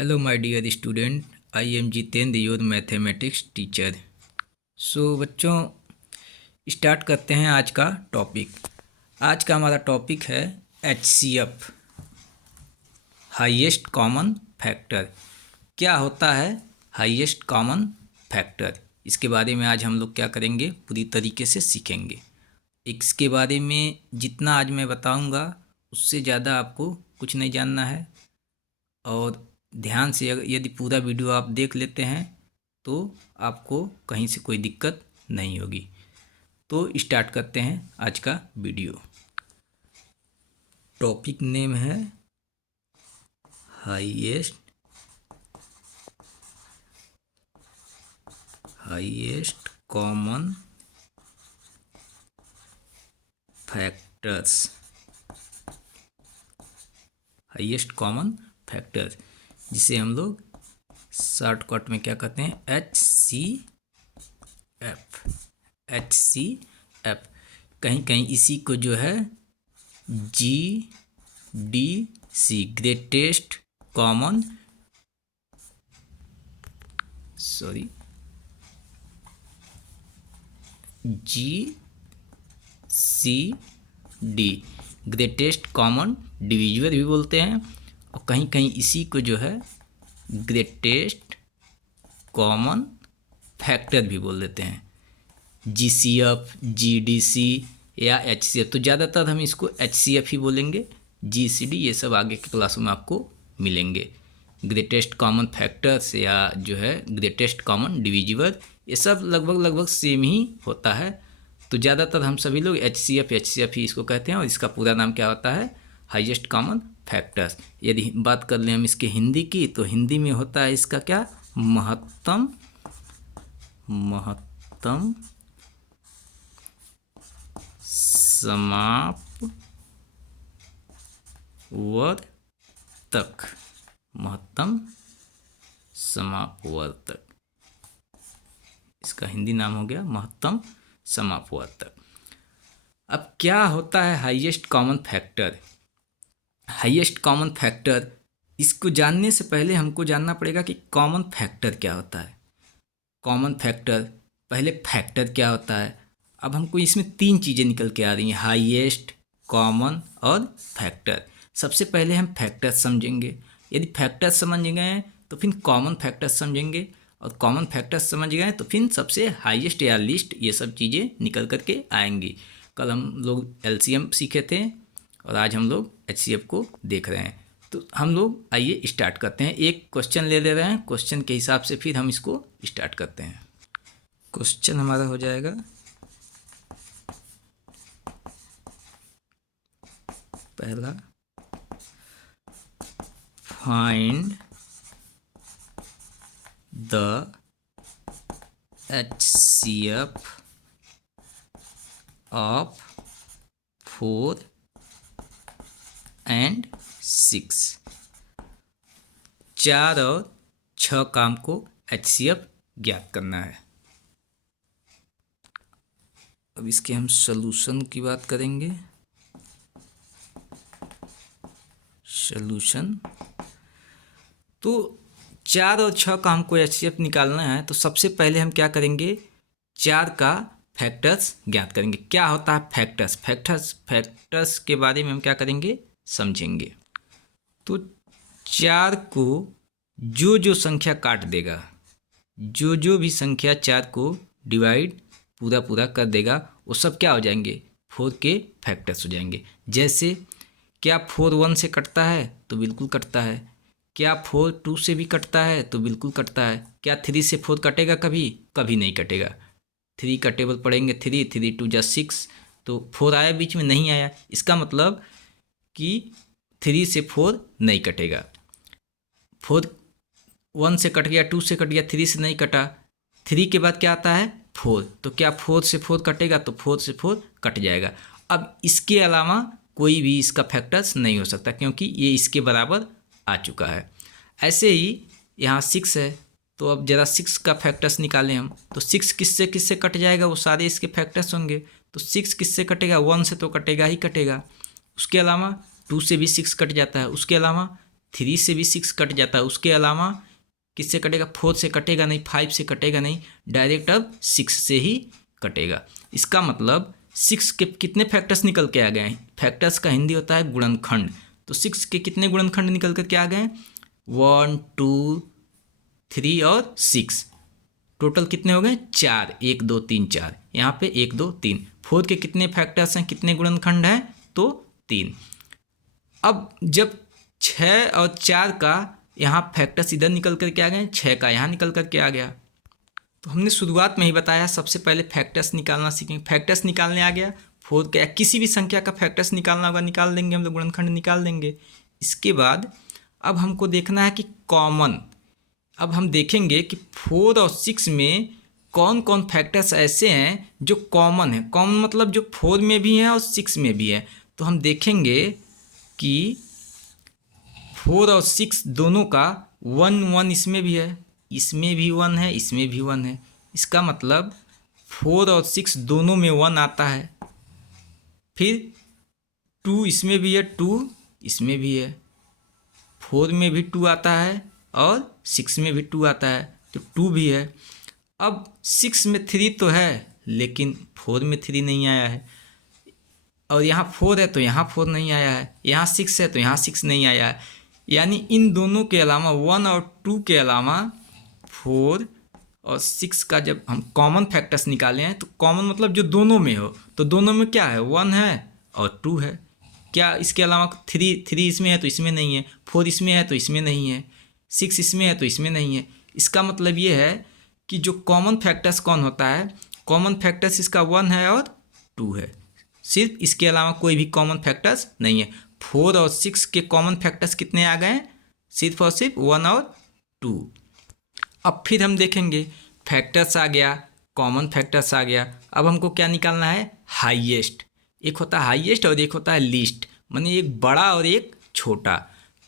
Hello my dear student, I am Jitendra, your mathematics teacher. So बच्चों, start करते हैं आज का टॉपिक। आज का हमारा टॉपिक है HCF, हाईएस्ट कॉमन फैक्टर। क्या होता है हाईएस्ट कॉमन फैक्टर? इसके बारे में आज हम लोग क्या करेंगे, पूरी तरीके से सीखेंगे। इसके बारे में जितना आज मैं बताऊंगा उससे ज़्यादा आपको कुछ नहीं जानना है, और ध्यान से यदि पूरा वीडियो आप देख लेते हैं तो आपको कहीं से कोई दिक्कत नहीं होगी। तो स्टार्ट करते हैं आज का वीडियो। टॉपिक नेम है highest common factors. Highest common factor जिसे हम लोग शॉर्टकट में क्या कहते हैं, HCF। कहीं कहीं इसी को जो है GDC, greatest common GCD, greatest common divisible भी बोलते हैं, और कहीं कहीं इसी को जो है ग्रेटेस्ट कॉमन फैक्टर भी बोल देते हैं। GCF, GDC या HCF, तो ज़्यादातर हम इसको HCF ही बोलेंगे। GCD ये सब आगे की क्लासों में आपको मिलेंगे। ग्रेटेस्ट कॉमन फैक्टर्स या जो है ग्रेटेस्ट कॉमन डिविजिबल, ये सब लगभग सेम ही होता है। तो ज़्यादातर हम सभी लोग HCF ही इसको कहते हैं, और इसका पूरा नाम क्या होता है, हाईएस्ट कॉमन फैक्टर्स। यदि बात कर लें हम इसके हिंदी की, तो हिंदी में होता है इसका क्या, महत्तम समापवर्तक। महत्तम समापवर्तक, इसका हिंदी नाम हो गया महत्तम समापवर्तक। अब क्या होता है highest common factor? Highest common factor, इसको जानने से पहले हमको जानना पड़ेगा कि कॉमन फैक्टर क्या होता है। कॉमन फैक्टर, पहले फैक्टर क्या होता है। अब हमको इसमें तीन चीज़ें निकल के आ रही हैं, हाईएस्ट, कॉमन और फैक्टर। सबसे पहले हम फैक्टर समझेंगे। यदि फैक्टर समझ गए तो फिर कॉमन फैक्टर समझेंगे, और कॉमन फैक्टर समझ गए तो फिर सबसे हाईएस्ट या लिस्ट, ये सब चीज़ें निकल करके आएंगी। कल हम लोग LCM सीखे थे, और आज हम लोग HCF को देख रहे हैं। तो हम लोग आइए स्टार्ट करते हैं। एक क्वेश्चन ले रहे हैं, क्वेश्चन के हिसाब से फिर हम इसको स्टार्ट करते हैं। क्वेश्चन हमारा हो जाएगा, पहला, find the HCF of 4 and 6। 4 और 6 काम को HCF ज्ञात करना है। अब इसके हम सॉल्यूशन की बात करेंगे। सॉल्यूशन, तो 4 और 6 काम को HCF निकालना है, तो सबसे पहले हम क्या करेंगे, 4 का फैक्टर्स ज्ञात करेंगे। क्या होता है फैक्टर्स के बारे में हम क्या करेंगे, समझेंगे। तो 4 को जो संख्या काट देगा, जो भी संख्या 4 को डिवाइड पूरा कर देगा, वो सब क्या हो जाएंगे, 4 के फैक्टर्स हो जाएंगे। जैसे क्या 4 1 से कटता है, तो बिल्कुल कटता है। क्या 4 2 से भी कटता है, तो बिल्कुल कटता है। क्या 3 से 4 कटेगा कभी नहीं कटेगा। 3 का टेबल पढ़ेंगे, 3 2 जा 6, तो 4 आया बीच में, नहीं आया। इसका मतलब कि 3 से 4 नहीं कटेगा। 4 1 से कट गया, 2 से कट गया, 3 से नहीं कटा। 3 के बाद क्या आता है, 4, तो क्या 4 से 4 कटेगा, तो 4 से 4 कट जाएगा। अब इसके अलावा कोई भी इसका फैक्टर्स नहीं हो सकता, क्योंकि ये इसके बराबर आ चुका है। ऐसे ही यहाँ 6 है, तो अब ज़रा 6 का फैक्टर्स निकालें हम, तो 6 किससे कट जाएगा, वो सारे इसके फैक्टर्स होंगे। तो 6 किससे कटेगा, 1 से तो कटेगा ही कटेगा। उसके अलावा 2 से भी 6 कट जाता है। उसके अलावा 3 से भी 6 कट जाता है, उसके अलावा किससे कटेगा, 4 से कटेगा नहीं, 5 से कटेगा नहीं, डायरेक्ट अब 6 से ही कटेगा। इसका मतलब 6 के कितने फैक्टर्स निकल के आ गए हैं, फैक्टर्स का हिंदी होता है गुणनखंड। तो 6 के कितने गुणनखंड निकल कर के आ गए, 1 2 3 और 6, टोटल कितने हो गए 4, 1 2 3 4, यहाँ पे 1 2 3। 4 के कितने फैक्टर्स हैं, कितने गुणनखंड हैं, तो 3। अब जब 6 और 4 का यहाँ फैक्टर्स इधर निकल कर के आ गए, 6 का यहाँ निकल कर के आ गया। तो हमने शुरुआत में ही बताया सबसे पहले फैक्टर्स निकालना सीखेंगे। फैक्टर्स निकालने आ गया, 4 का किसी भी संख्या का फैक्टर्स निकालना होगा, निकाल देंगे हम लोग, गुणनखंड निकाल देंगे। इसके बाद अब हमको देखना है कि कॉमन, अब हम देखेंगे कि 4 और 6 में कौन कौन फैक्टर्स ऐसे हैं जो कॉमन है। कॉमन मतलब जो 4 में भी हैं और 6 में भी है। तो हम देखेंगे कि 4 और 6 दोनों का 1 1 इसमें भी है, इसमें भी 1 है, इसमें भी 1 है। इसका मतलब 4 और 6 दोनों में 1 आता है। फिर 2 इसमें भी है, 2 इसमें भी है, 4 में भी 2 आता है और 6 में भी 2 आता है, तो 2 भी है। अब 6 में 3 तो है लेकिन 4 में 3 नहीं आया है, और यहाँ 4 है तो यहाँ 4 नहीं आया है, यहाँ 6 है तो यहाँ 6 नहीं आया है। यानी इन दोनों के अलावा 1 और 2 के अलावा 4 और 6 का जब हम कॉमन फैक्टर्स निकाले हैं, तो कॉमन मतलब जो दोनों में हो, तो दोनों में क्या है, 1 है और 2 है। क्या इसके अलावा 3 इसमें है तो इसमें नहीं है, 4 इसमें है तो इसमें नहीं है, 6 इसमें है तो इसमें नहीं है। इसका मतलब ये है कि जो कॉमन फैक्टर्स कौन होता है, कॉमन फैक्टर्स इसका 1 है और 2 है, सिर्फ इसके अलावा कोई भी कॉमन फैक्टर्स नहीं है। 4 और 6 के कॉमन फैक्टर्स कितने आ गए, सिर्फ और सिर्फ 1 और 2। अब फिर हम देखेंगे फैक्टर्स आ गया, कॉमन फैक्टर्स आ गया। अब हमको क्या निकालना है, हाईएस्ट। एक होता है हाईएस्ट और एक होता है लीस्ट, माने एक बड़ा और एक छोटा।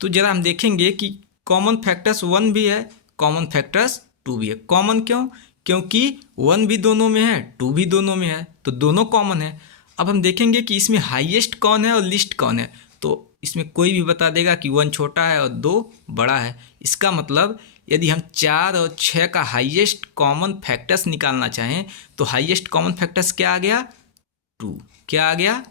तो जरा हम देखेंगे कि कॉमन फैक्टर्स 1 भी है, कॉमन फैक्टर्स 2 भी है। कॉमन क्यों, क्योंकि 1 भी दोनों में है, 2 भी दोनों में है, तो दोनों कॉमन है। अब हम देखेंगे कि इसमें हाईएस्ट कौन है और लिस्ट कौन है। तो इसमें कोई भी बता देगा कि 1 छोटा है और 2 बड़ा है। इसका मतलब यदि हम 4 और 6 का हाईएस्ट कॉमन फैक्टर्स निकालना चाहें, तो हाईएस्ट कॉमन फैक्टर्स क्या आ गया, 2। क्या आ गया,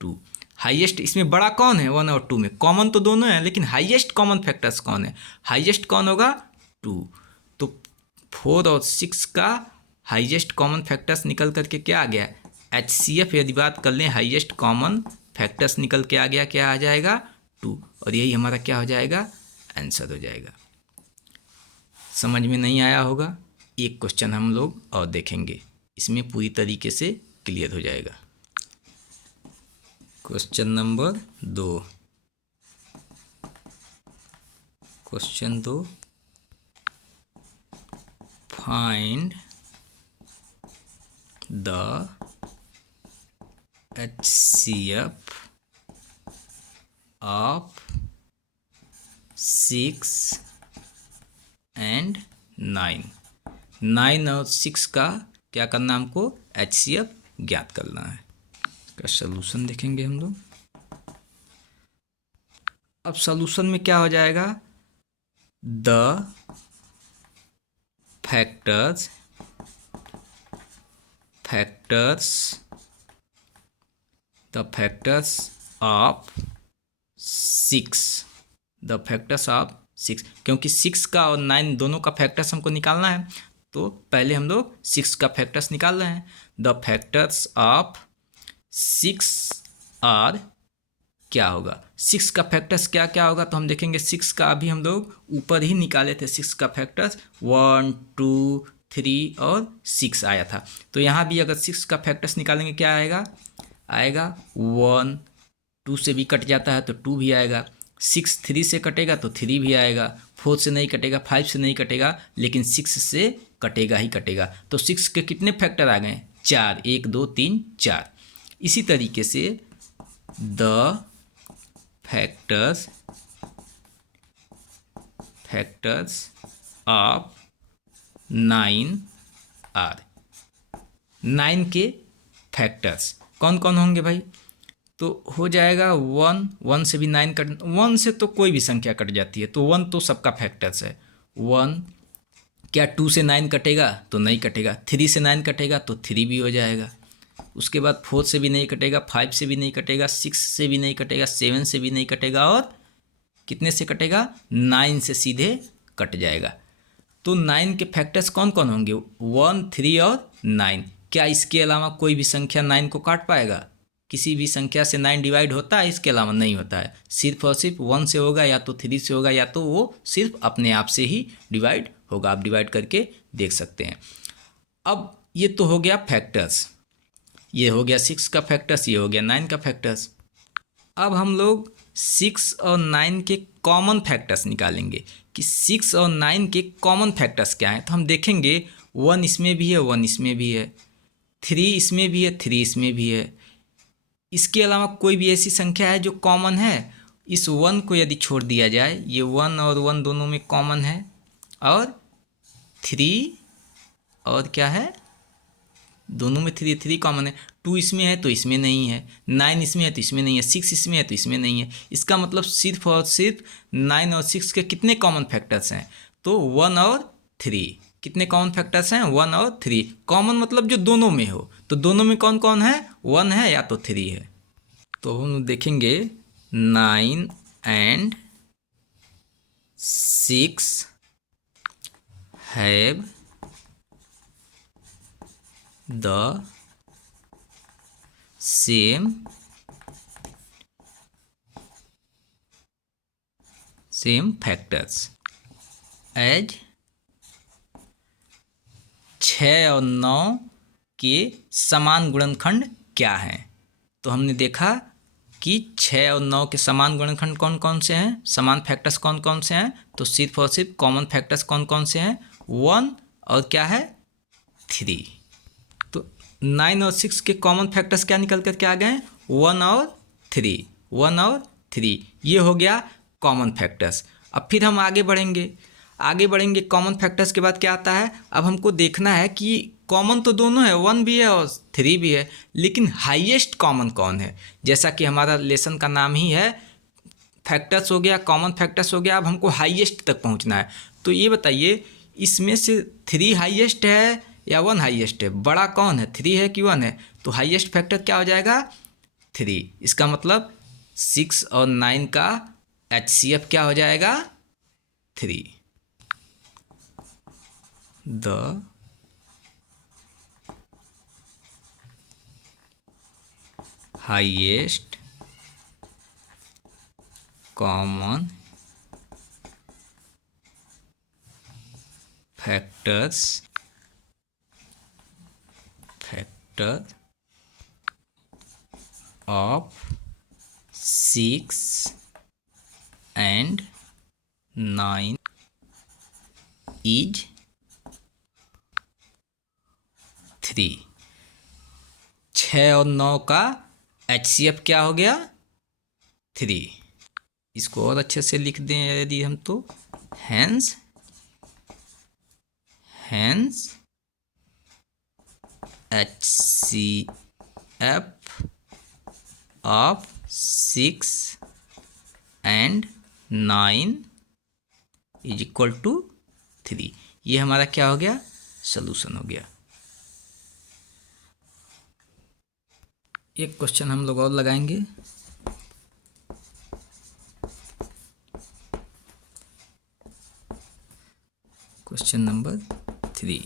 2। हाईएस्ट इसमें बड़ा कौन है, 1 और 2 में, कॉमन तो दोनों है लेकिन हाईएस्ट कॉमन फैक्टर्स कौन है, हाईएस्ट कौन होगा, 2। तो 4 और 6 का हाईएस्ट कॉमन फैक्टर्स निकल करके क्या आ गया, HCF यदि बात कर लें, हाईएस्ट कॉमन फैक्टर्स निकल के आ गया, क्या आ जाएगा, 2। और यही हमारा क्या हो जाएगा, आंसर हो जाएगा। समझ में नहीं आया होगा, एक क्वेश्चन हम लोग और देखेंगे, इसमें पूरी तरीके से क्लियर हो जाएगा। Question number 2, question 2, find the HCF of 6 and 9। 9 और 6 का क्या करना, हमको HCF ज्ञात करना है। का सलूशन देखेंगे हम लोग। अब सलूशन में क्या हो जाएगा, the factors of 6, the factors of 6, क्योंकि 6 का और 9 दोनों का फैक्टर्स हमको निकालना है, तो पहले हम लोग 6 का फैक्टर्स निकाल रहे हैं। द फैक्टर्स ऑफ 6 और क्या होगा, 6 का फैक्टर्स क्या क्या होगा, तो हम देखेंगे 6 का अभी हम लोग ऊपर ही निकाले थे, 6 का फैक्टर्स 1 2 3 और 6 आया था। तो यहाँ भी अगर 6 का फैक्टर्स निकालेंगे क्या आएगा, 1, 2 से भी कट जाता है तो 2 भी आएगा, 6 3 से कटेगा तो 3 भी आएगा, 4 से नहीं कटेगा, 5 से नहीं कटेगा, लेकिन 6 से कटेगा ही कटेगा। तो 6 के कितने फैक्टर आ गए, 4, 1 2 3 4। इसी तरीके से द फैक्टर्स ऑफ 9 आर, 9 के फैक्टर्स कौन कौन होंगे भाई, तो हो जाएगा 1, 1 से भी 9 कट, 1 से तो कोई भी संख्या कट जाती है, तो 1 तो सबका फैक्टर्स है। 1 क्या 2 से 9 कटेगा? तो नहीं कटेगा। 3 से 9 कटेगा तो 3 भी हो जाएगा। उसके बाद 4 से भी नहीं कटेगा, 5 से भी नहीं कटेगा, 6 से भी नहीं कटेगा, 7 से भी नहीं कटेगा, और कितने से कटेगा? 9 से सीधे कट जाएगा। तो 9 के फैक्टर्स कौन कौन होंगे? 1, 3 और 9। क्या इसके अलावा कोई भी संख्या 9 को काट पाएगा? किसी भी संख्या से 9 डिवाइड होता है? इसके अलावा नहीं होता है। सिर्फ और सिर्फ 1 से होगा, या तो 3 से होगा, या तो वो सिर्फ अपने आप से ही डिवाइड होगा। आप डिवाइड करके देख सकते हैं। अब ये तो हो गया फैक्टर्स, ये हो गया 6 का फैक्टर्स, ये हो गया 9 का फैक्टर्स। अब हम लोग 6 और 9 के कॉमन फैक्टर्स निकालेंगे कि 6 और 9 के कॉमन फैक्टर्स क्या हैं। तो हम देखेंगे 1 इसमें भी है, 1 इसमें भी है, 3 इसमें भी है, 3 इसमें भी है। इसके अलावा कोई भी ऐसी संख्या है जो कॉमन है? इस 1 को यदि छोड़ दिया जाए, ये 1 और 1 दोनों में कॉमन है, और 3 और क्या है, दोनों में 3 कॉमन है। 2 इसमें है तो इसमें नहीं है, 9 इसमें है तो इसमें नहीं है, 6 इसमें है तो इसमें नहीं है। इसका मतलब सिर्फ और सिर्फ 9 और 6 के कितने कॉमन फैक्टर्स हैं? तो 1 और 3। कितने कॉमन फैक्टर्स हैं? 1 और 3। कॉमन मतलब जो दोनों में हो, तो दोनों में कौन कौन है? 1 है या तो 3 है। तो हम देखेंगे 9 and 6 have the same factors as 6 और 9 के समान गुणनखंड क्या हैं? तो हमने देखा कि 6 और 9 के समान गुणनखंड कौन कौन से हैं, समान फैक्टर्स कौन कौन से हैं? तो सिर्फ और सिर्फ कॉमन फैक्टर्स कौन कौन से हैं? 1 और क्या है? 3। तो 9 और 6 के कॉमन फैक्टर्स क्या निकल कर के आ गए? 1 और 3, 1 और 3। ये हो गया कॉमन फैक्टर्स। अब फिर हम आगे बढ़ेंगे कॉमन फैक्टर्स के बाद क्या आता है? अब हमको देखना है कि कॉमन तो दोनों है, 1 भी है और 3 भी है, लेकिन हाईएस्ट कॉमन कौन है? जैसा कि हमारा लेसन का नाम ही है, फैक्टर्स हो गया, कॉमन फैक्टर्स हो गया, अब हमको हाईएस्ट तक पहुंचना है। तो ये बताइए, इसमें से 3 हाईएस्ट है या 1 हाईएस्ट है? बड़ा कौन है, 3 है कि 1 है? तो हाईएस्ट फैक्टर क्या हो जाएगा? 3। इसका मतलब 6 और 9 का HCF क्या हो जाएगा? 3। The highest common factor of 6 and 9 is 3। 6 और 9 का HCF क्या हो गया? 3। इसको और अच्छे से लिख दें यदि हम, तो hence HCF of 6 and 9 is equal to 3। ये हमारा क्या हो गया? सॉल्यूशन हो गया। एक क्वेश्चन हम लोग और लगाएंगे। Question number 3।